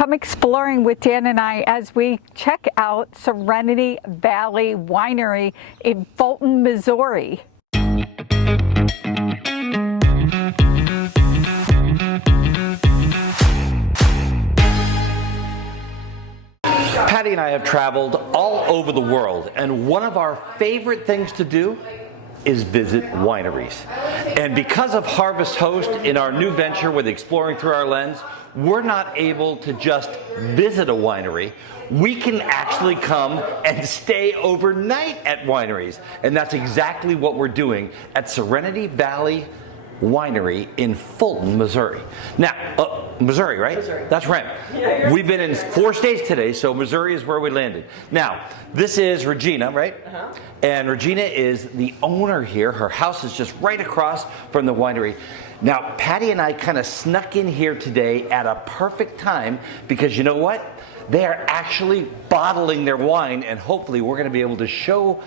Come exploring with Dan and I as we check out Serenity Valley Winery in Fulton, Missouri. Patti and I have traveled all over the world, and one of our favorite things to do is visit wineries. And because of Harvest Host in our new venture with Exploring Through Our Lens, we're not able to just visit a winery. We can actually come and stay overnight at wineries. And that's exactly what we're doing at Serenity Valley Winery in Fulton, Missouri. Now, Missouri, right? Missouri. That's right. Yeah. We've been in 4 states today, so Missouri is where we landed. Now, this is Regina, right? Uh-huh. And Regina is the owner here. Her house is just right across from the winery. Now, Patti and I kind of snuck in here today at a perfect time because you know what? They are actually bottling their wine, and hopefully we're going to be able to show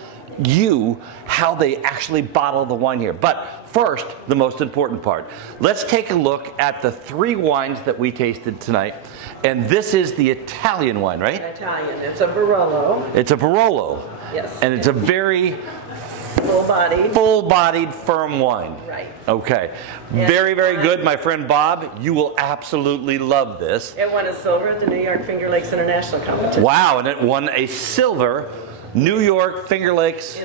you how they actually bottle the wine here. But first, the most important part. Let's take a look at the 3 wines that we tasted tonight. And this is the Italian wine, right? Italian. It's a Barolo. It's a Barolo. Yes. And it's a very Full-bodied, firm wine. Right. Okay. Yeah. Very, very good. My friend Bob, you will absolutely love this. It won a silver at the New York Finger Lakes International Competition. Wow, and it won a silver New York Finger Lakes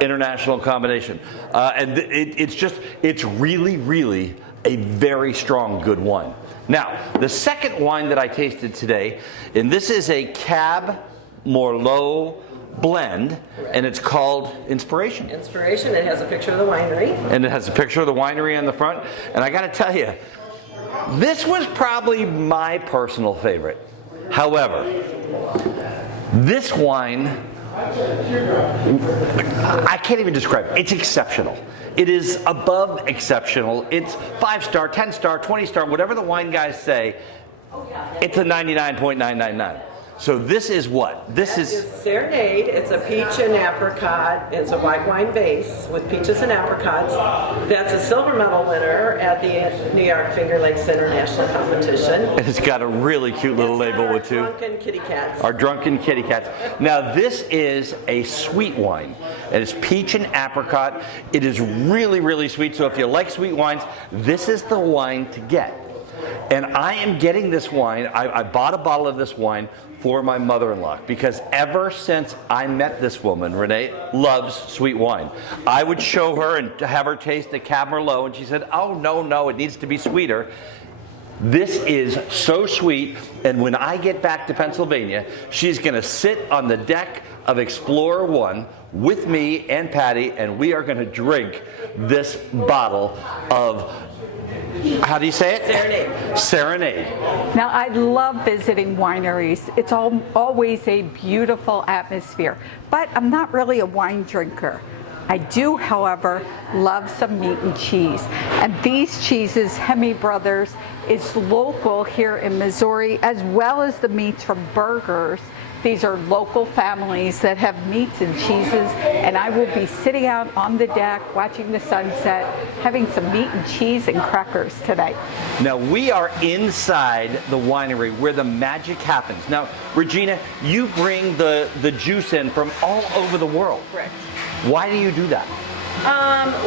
International Combination. And it's really, really a very strong, good wine. Now, the second wine that I tasted today, and this is a Cab Merlot blend, and it's called Inspiration. Inspiration. It has a picture of the winery. And it has a picture of the winery on the front. And I got to tell you, this was probably my personal favorite. However, this wine, I can't even describe it. It's exceptional. It is above exceptional. It's 5-star, 10-star, 20-star, whatever the wine guys say. It's a 99.999. So this is what? This is Serenade. It's a peach and apricot. It's a white wine base with peaches and apricots. That's a silver medal winner at the New York Finger Lakes International Competition. And it's got a really cute little label with 2. Drunken kitty cats. Our drunken kitty cats. Now this is a sweet wine. It is peach and apricot. It is really, really sweet. So if you like sweet wines, this is the wine to get. And I am getting this wine. I bought a bottle of this wine for my mother-in-law because ever since I met this woman, Renee loves sweet wine. I would show her and have her taste the Cab Merlot, and she said, "Oh no, it needs to be sweeter." This is so sweet, and when I get back to Pennsylvania, she's going to sit on the deck of Explorer 1 with me and Patti, and we are going to drink this bottle of, how do you say it? Serenade. Serenade. Now, I love visiting wineries. It's always a beautiful atmosphere, but I'm not really a wine drinker. I do, however, love some meat and cheese. And these cheeses, Hemi Brothers, is local here in Missouri, as well as the meats from Burgers. These are local families that have meats and cheeses, and I will be sitting out on the deck watching the sunset, having some meat and cheese and crackers today. Now we are inside the winery where the magic happens. Now, Regina, you bring the juice in from all over the world. Correct. Why do you do that?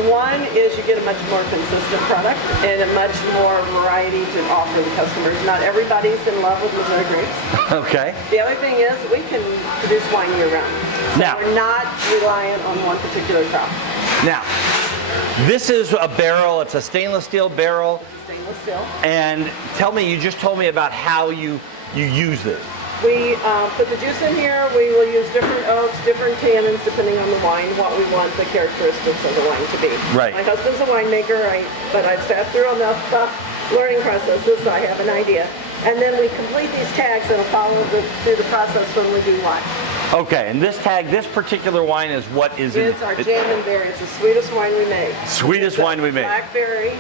One is you get a much more consistent product and a much more variety to offer the customers. Not everybody's in love with Missouri grapes. Okay. The other thing is we can produce wine year-round. So Now, we're not reliant on one particular crop. Now, this is a barrel. It's a stainless steel barrel. Stainless steel. And tell me, you just told me about how you use it. We put the juice in here. We will use different oaks, different tannins, depending on the wine, what we want the characteristics of the wine to be. Right. My husband's a winemaker, but I've sat through enough learning processes, so I have an idea. And then we complete these tags and follow through the process when we do wine. Okay, and this particular wine is what is it? It's our jam and berry. It's the sweetest wine we make. Sweetest wine we make. Blackberry,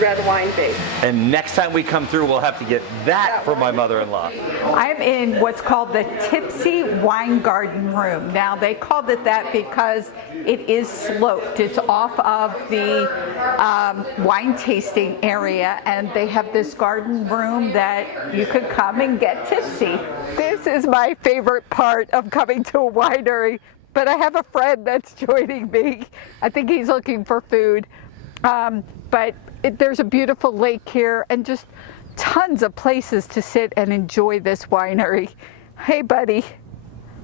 red wine base. And next time we come through, we'll have to get that for my mother-in-law. I'm in what's called the Tipsy Wine Garden Room. Now, they called it that because it is sloped. It's off of the wine tasting area, and they have this garden room that you could come and get tipsy. This is my favorite part of coming to a winery, but I have a friend that's joining me. I think he's looking for food. There's a beautiful lake here and just tons of places to sit and enjoy this winery. Hey, buddy,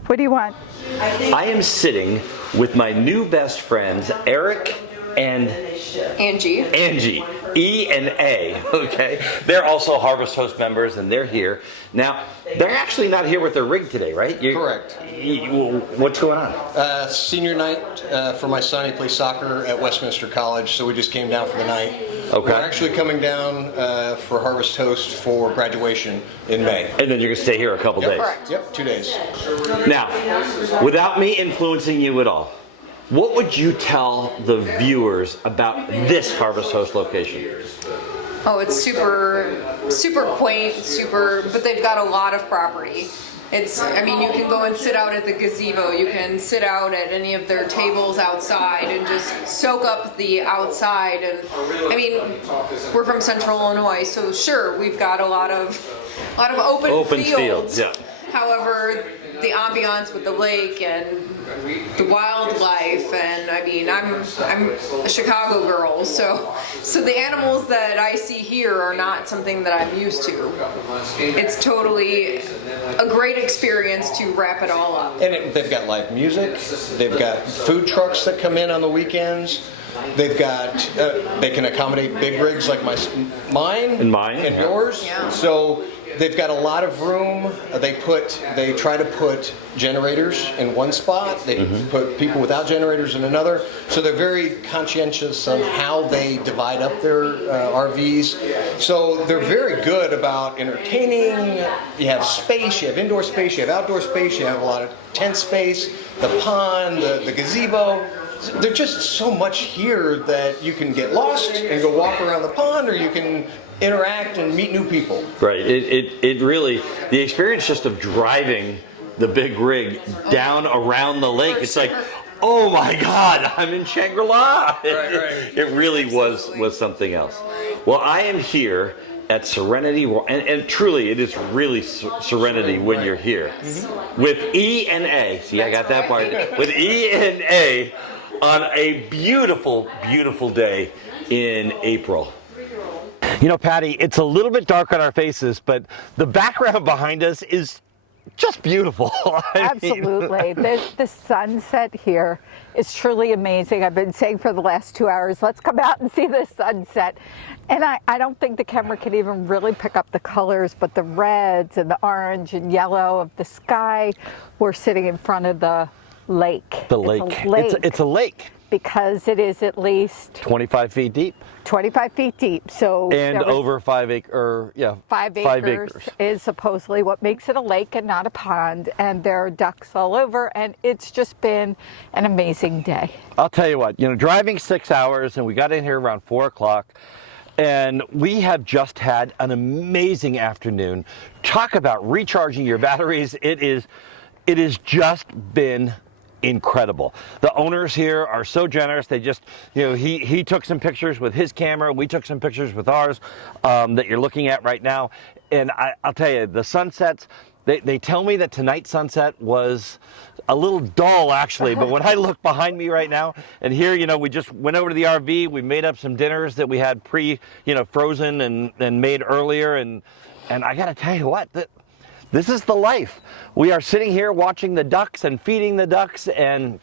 what do you want? I am sitting with my new best friends, Eric and Angie. Angie, E and A, okay? They're also Harvest Host members, and they're here. Now, they're actually not here with their rig today, right? Correct. What's going on? Senior night for my son. He plays soccer at Westminster College, so we just came down for the night. Okay. We're actually coming down for Harvest Host for graduation in May. And then you're going to stay here a couple days. Correct. Yep, 2 days. Now, without me influencing you at all, what would you tell the viewers about this Harvest Host location? Oh, it's super quaint, but they've got a lot of property. I mean, you can go and sit out at the gazebo, you can sit out at any of their tables outside and just soak up the outside. And I mean, we're from Central Illinois, so sure, we've got a lot of open fields. Yeah. However, the ambiance with the lake and the wildlife, and I mean, I'm a Chicago girl, so the animals that I see here are not something that I'm used to. It's totally a great experience to wrap it all up. And they've got live music. They've got food trucks that come in on the weekends. They've got they can accommodate big rigs like mine and yours. Yeah. So they've got a lot of room. They try to put generators in one spot. They put people without generators in another. So they're very conscientious on how they divide up their RVs. So they're very good about entertaining. You have space. You have indoor space. You have outdoor space. You have a lot of tent space. The pond, the gazebo. There's just so much here that you can get lost and go walk around the pond, or you can interact and meet new people. Right. It really, the experience just of driving the big rig down around the lake, it's like, oh my God, I'm in Shangri-La. Right. It really was something else. Well, I am here at Serenity, and truly, it is really Serenity when you're here. With E and A, see, I got that part. With E and A on a beautiful, beautiful day in April. You know, Patti, it's a little bit dark on our faces, but the background behind us is just beautiful. Absolutely. The sunset here is truly amazing. I've been saying for the last 2 hours, let's come out and see the sunset. And I don't think the camera can even really pick up the colors, but the reds and the orange and yellow of the sky. We're sitting in front of the lake. The lake. It's a lake. Because it is at least 25 feet deep. 25 feet deep. So and over 5 acres. 5 acres is supposedly what makes it a lake and not a pond. And there are ducks all over, and it's just been an amazing day. I'll tell you what, driving 6 hours, and we got in here around 4 o'clock. And we have just had an amazing afternoon. Talk about recharging your batteries. It has just been incredible. The owners here are so generous. They just, he took some pictures with his camera. We took some pictures with ours that you're looking at right now. And I'll tell you, the sunsets, they tell me that tonight's sunset was a little dull, actually. But when I look behind me right now, and here, we just went over to the RV. We made up some dinners that we had frozen and made earlier. And I got to tell you what, this is the life. We are sitting here watching the ducks and feeding the ducks, and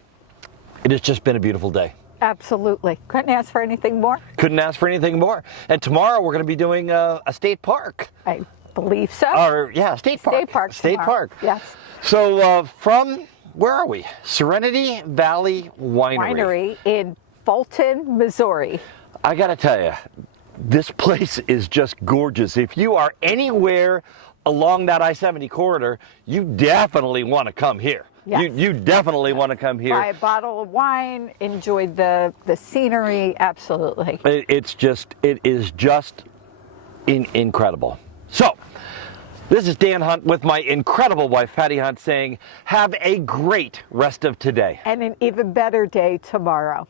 it has just been a beautiful day. Absolutely. Couldn't ask for anything more. Couldn't ask for anything more. And tomorrow we're going to be doing a state park. I believe so. State park. State park. Yes. So where are we? Serenity Valley Winery. In Fulton, Missouri. I got to tell you, this place is just gorgeous. If you are anywhere along that I-70 corridor, you definitely want to come here. Yes. You definitely want to come here. Buy a bottle of wine, enjoy the scenery, absolutely. It is just incredible. So, this is Dan Hunt with my incredible wife, Patti Hunt, saying, have a great rest of today. And an even better day tomorrow.